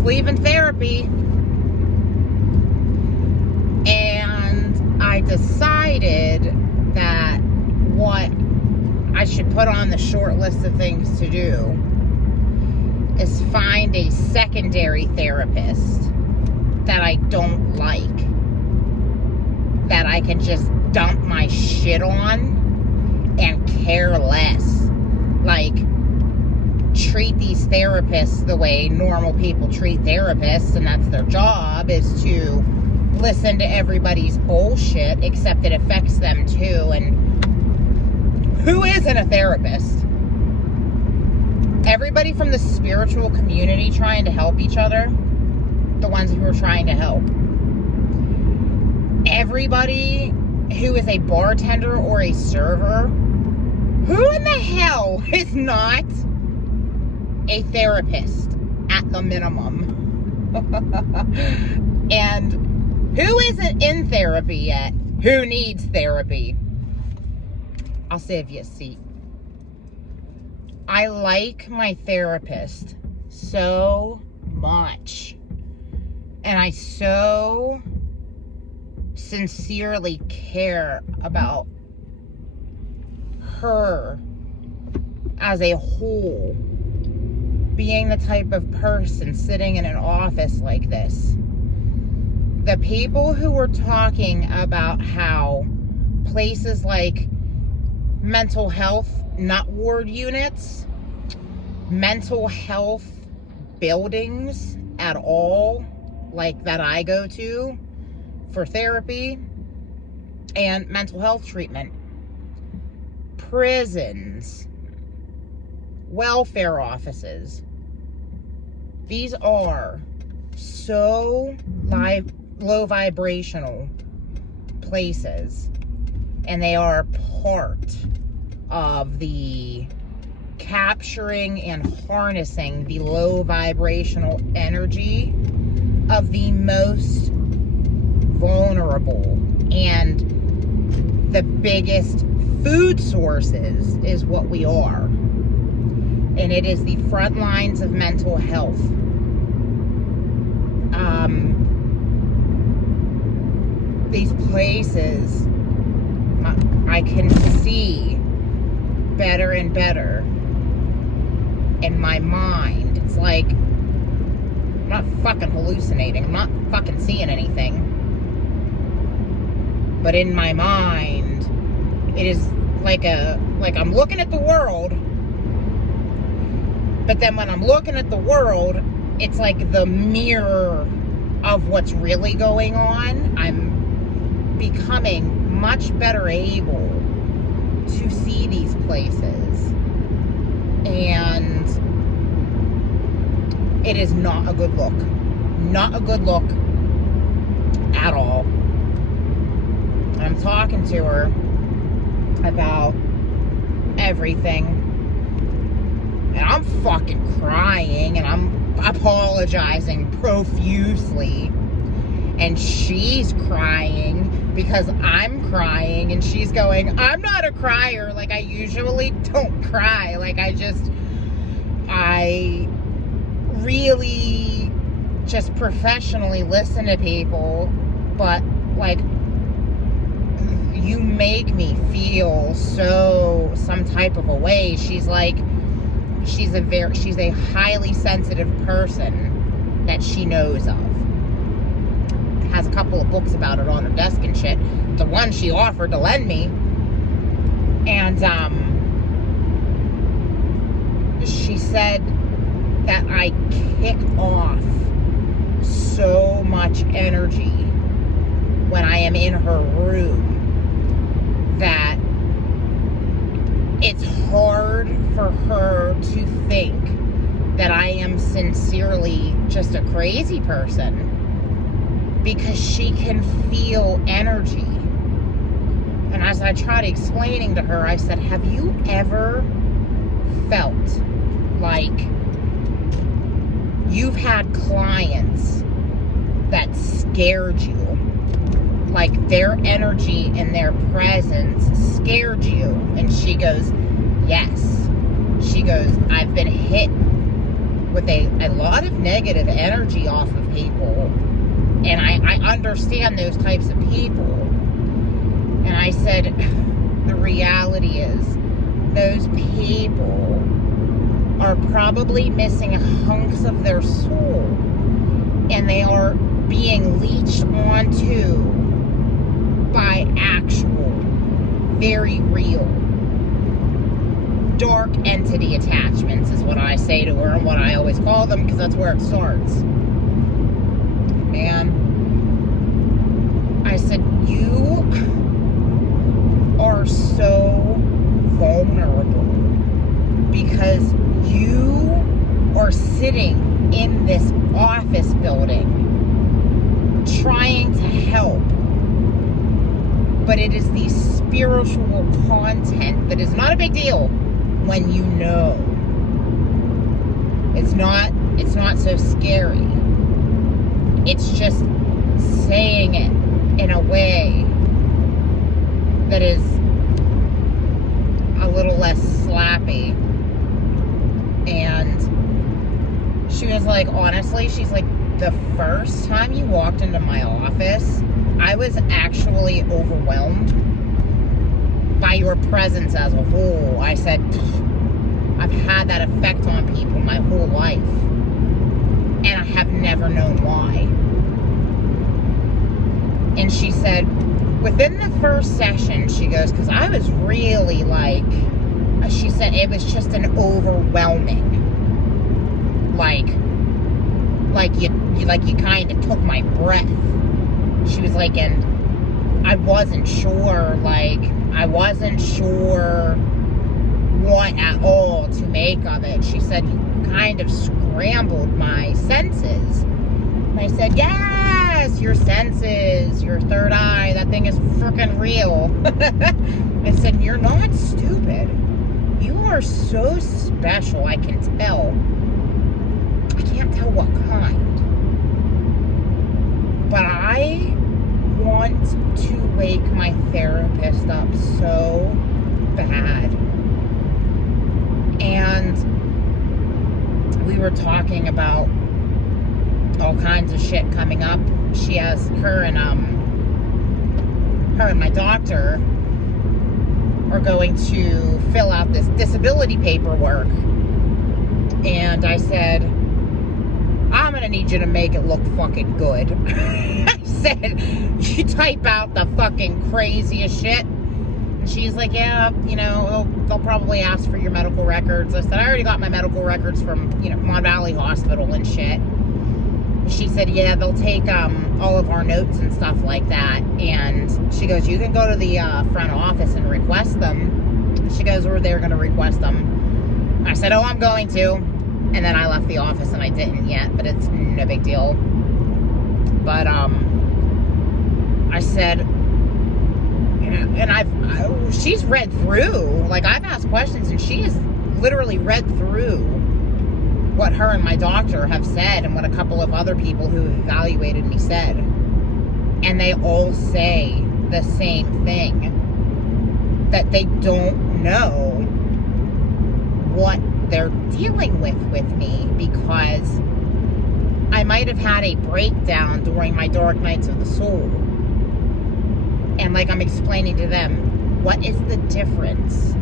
just leaving therapy. And I decided that what I should put on the short list of things to do is find a secondary therapist that I don't like, that I can just dump my shit on and care less. Like, treat these therapists the way normal people treat therapists, and that's their job, is to listen to everybody's bullshit, except it affects them too. And who isn't a therapist? Everybody from the spiritual community trying to help each other, the ones who are trying to help. Everybody who is a bartender or a server, who in the hell is not a therapist at the minimum? And who isn't in therapy yet? Who needs therapy? I'll save you a seat. I like my therapist so much. And I so sincerely care about her as a whole, being the type of person sitting in an office like this. The people who were talking about how places like mental health, not ward units, mental health buildings at all, like that I go to for therapy and mental health treatment, prisons, welfare offices, these are so low vibrational places, and they are part of the capturing and harnessing the low vibrational energy of the most vulnerable and the biggest food sources is what we are. And it is the front lines of mental health. These places, I can see better and better in my mind. It's like, I'm not fucking hallucinating. I'm not fucking seeing anything. But in my mind, it is like I'm looking at the world. But then when I'm looking at the world, it's like the mirror of what's really going on. I'm becoming much better able to see these places. And it is not a good look. Not a good look at all. And I'm talking to her about everything. And I'm fucking crying, and I'm apologizing profusely. And she's crying because I'm crying, and she's going, I'm not a crier. Like, I usually don't cry. Like, I really just professionally listen to people, but, like, you make me feel some type of a way. She's like, she's a highly sensitive person that she knows of. Has a couple of books about it on her desk and shit. The one she offered to lend me. And she said that I kick off so much energy when I am in her room that it's hard for her to think that I am sincerely just a crazy person, because she can feel energy. And as I tried explaining to her, I said, have you ever felt like you've had clients that scared you? Like their energy and their presence scared you? And she goes, yes. She goes, I've been hit with a lot of negative energy off of people. And I understand those types of people. And I said, the reality is, those people are probably missing hunks of their soul. And they are being leached onto by actual, very real, dark entity attachments is what I say to her and what I always call them, because that's where it starts. And I said, you are so vulnerable because you are sitting in this office building trying to help, but it is the spiritual content that is not a big deal when you know. It's not so scary. It's just saying it in a way that is a little less slappy. And she was like, honestly, she's like, the first time you walked into my office, I was actually overwhelmed by your presence as a whole. I said, I've had that effect on people my whole life, and I have never known why. And she said, within the first session, she goes, because I was really like, she said, it was just an overwhelming, like you kind of took my breath. She was like, and I wasn't sure what at all to make of it. She said, you kind of scrambled my senses. And I said, yes, your senses, your third eye, that thing is freaking real. I said, you're not stupid. You are so special, I can tell. I can't tell what kind. But I want to wake my therapist up so bad. And we were talking about all kinds of shit coming up. She has her and my doctor are going to fill out this disability paperwork. And I said, I'm gonna need you to make it look fucking good. I said, you type out the fucking craziest shit. And she's like, yeah, you know, they'll probably ask for your medical records. I said, I already got my medical records from, you know, Mon Valley Hospital and shit. She said, yeah, they'll take all of our notes and stuff like that. And she goes, you can go to the front office and request them. She goes, or they're going to request them. I said, oh, I'm going to. And then I left the office and I didn't yet, but it's no big deal. But I said, and she's read through, like I've asked questions and she has literally read through what her and my doctor have said and what a couple of other people who evaluated me said. And they all say the same thing, that they don't know what they're dealing with me, because I might have had a breakdown during my dark nights of the soul. And like I'm explaining to them, what is the difference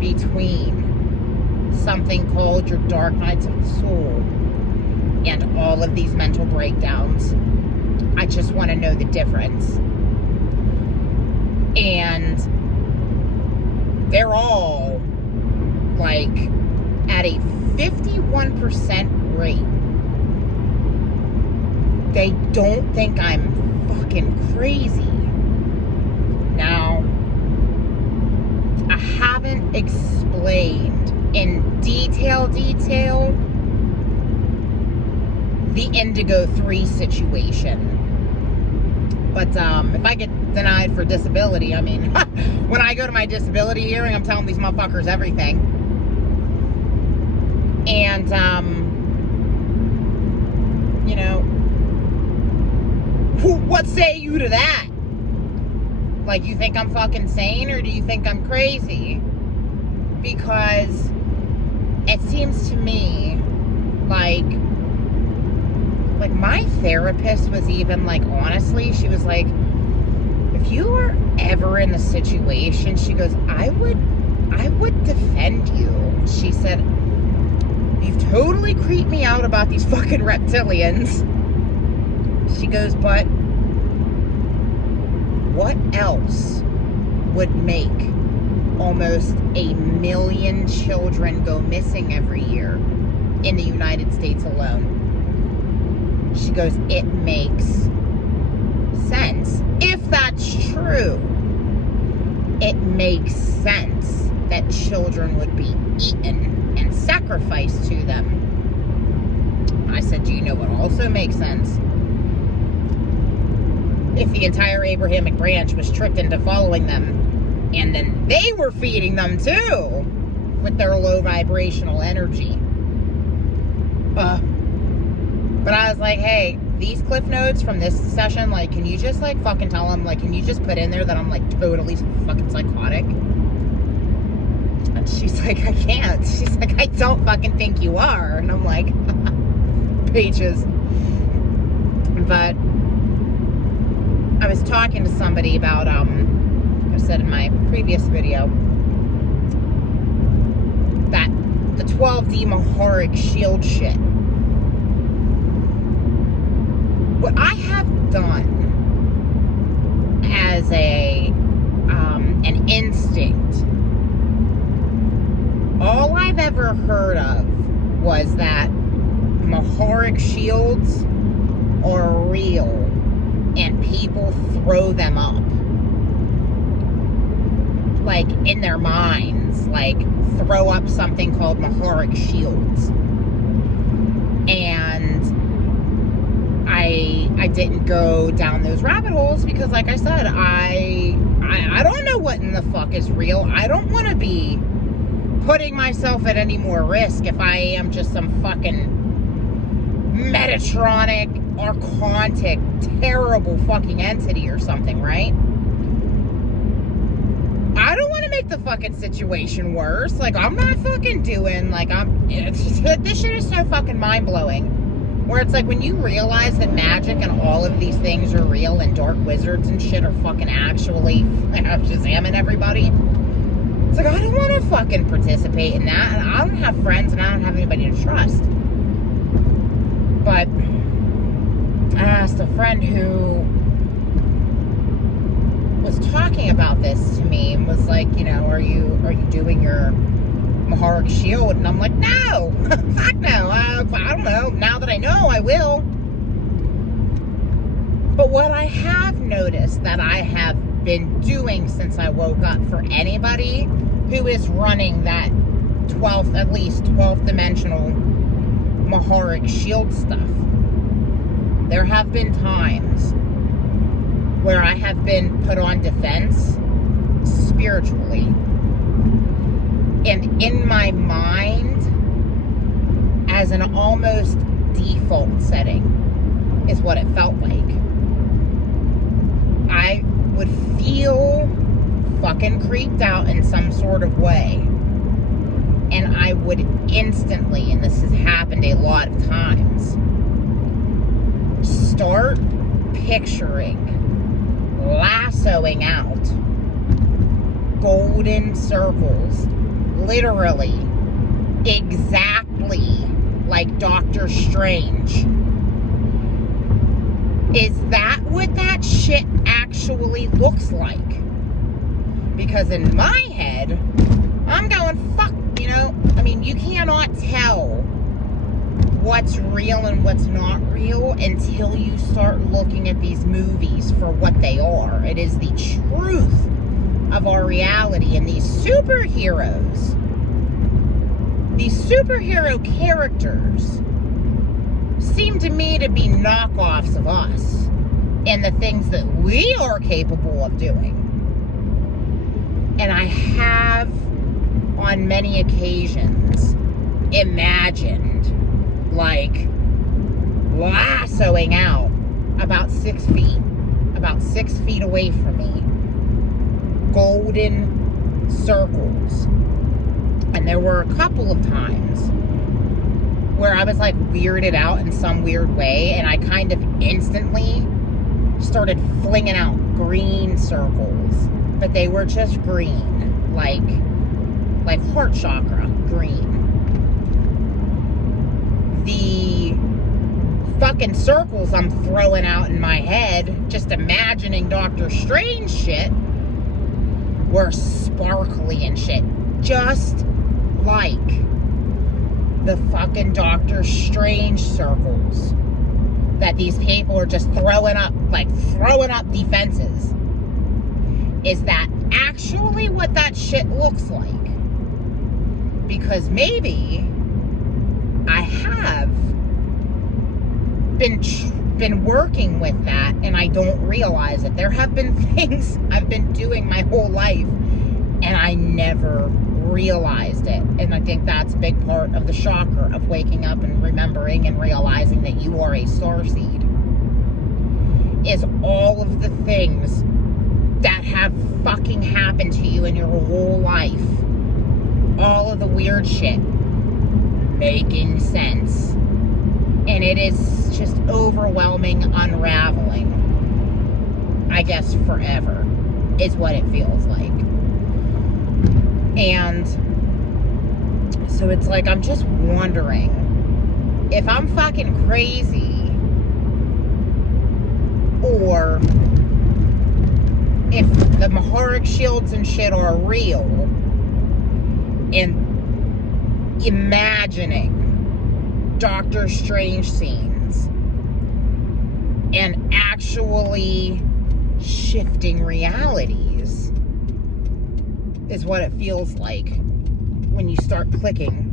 between something called your dark nights of the soul and all of these mental breakdowns? I just want to know the difference. And they're all like at a 51% rate. They don't think I'm fucking crazy. Now, I haven't explained in detail the Indigo 3 situation. But if I get denied for disability, I mean, when I go to my disability hearing, I'm telling these motherfuckers everything. And, you know, what say you to that? Like, you think I'm fucking sane, or do you think I'm crazy? Because it seems to me Like my therapist was even like, honestly, she was like, if you were ever in the situation, she goes, I would defend you. She said, you've totally creeped me out about these fucking reptilians. She goes, but what else would make almost 1 million children go missing every year in the United States alone? She goes, it makes sense. If that's true, it makes sense that children would be eaten and sacrificed to them. I said, do you know what also makes sense? If the entire Abrahamic branch was tricked into following them, and then they were feeding them too with their low vibrational energy. But I was like, hey, these cliff notes from this session, like, can you just, like, fucking tell them, like, can you just put in there that I'm, like, totally fucking psychotic? And she's like, I can't. She's like, I don't fucking think you are. And I'm like, peaches. But I was talking to somebody about, I said in my previous video, that the 12+D Maharic Shield shit. What I have done as an instinct, all I've ever heard of was that Maharic Shields are real and people throw them up, like, in their minds, like, throw up something called Maharic Shields. And I didn't go down those rabbit holes because, like I said, I don't know what in the fuck is real. I don't want to be putting myself at any more risk if I am just some fucking Metatronic, archontic, terrible fucking entity or something, right? I don't want to make the fucking situation worse. Like, I'm not fucking doing, like, this shit is so fucking mind-blowing. Where it's like, when you realize that magic and all of these things are real and dark wizards and shit are fucking actually shazamming everybody. It's like, I don't want to fucking participate in that. And I don't have friends and I don't have anybody to trust. But I asked a friend who was talking about this to me and was like, you know, are you doing your Maharic Shield? And I'm like, no, fuck no. I don't know. Now that I know, I will. But what I have noticed that I have been doing since I woke up, for anybody who is running that 12th, at least 12th dimensional Maharic Shield stuff, there have been times where I have been put on defense spiritually. And in my mind, as an almost default setting, is what it felt like. I would feel fucking creeped out in some sort of way. And I would instantly, and this has happened a lot of times, start picturing lassoing out golden circles, literally exactly like Doctor Strange. Is that what that shit actually looks like? Because in my head, I'm going, fuck, you know, I mean, you cannot tell what's real and what's not real until you start looking at these movies for what they are. It is the truth of our reality, and these superheroes, these superhero characters seem to me to be knockoffs of us and the things that we are capable of doing. And I have, on many occasions, imagined, like, lassoing out about 6 feet away from me, golden circles. And there were a couple of times where I was like weirded out in some weird way, and I kind of instantly started flinging out green circles, but they were just green, like heart chakra green. The fucking circles I'm throwing out in my head, just imagining Doctor Strange shit, were sparkly and shit, just like the fucking Doctor Strange circles that these people are just throwing up, like throwing up defenses. Is that actually what that shit looks like? Because maybe I have been working with that and I don't realize it. There have been things I've been doing my whole life and I never realized it. And I think that's a big part of the chakra of waking up and remembering and realizing that you are a starseed. Is all of the things that have fucking happened to you in your whole life. All of the weird shit making sense. And it is just overwhelming, unraveling. I guess forever is what it feels like. And so it's like, I'm just wondering if I'm fucking crazy, or if the Maharic Shields and shit are real, and imagining Doctor Strange scenes and actually shifting realities is what it feels like when you start clicking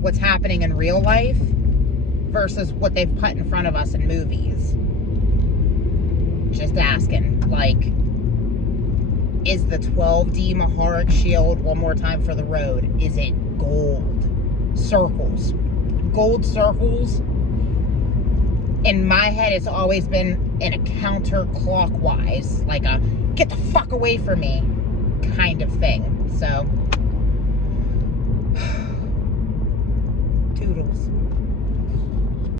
what's happening in real life versus what they've put in front of us in movies. Just asking, like, is the 12+D Maharic Shield, one more time for the road, is it gold circles? Gold circles? In my head, it's always been in a counterclockwise, like a get the fuck away from me kind of thing. So, toodles.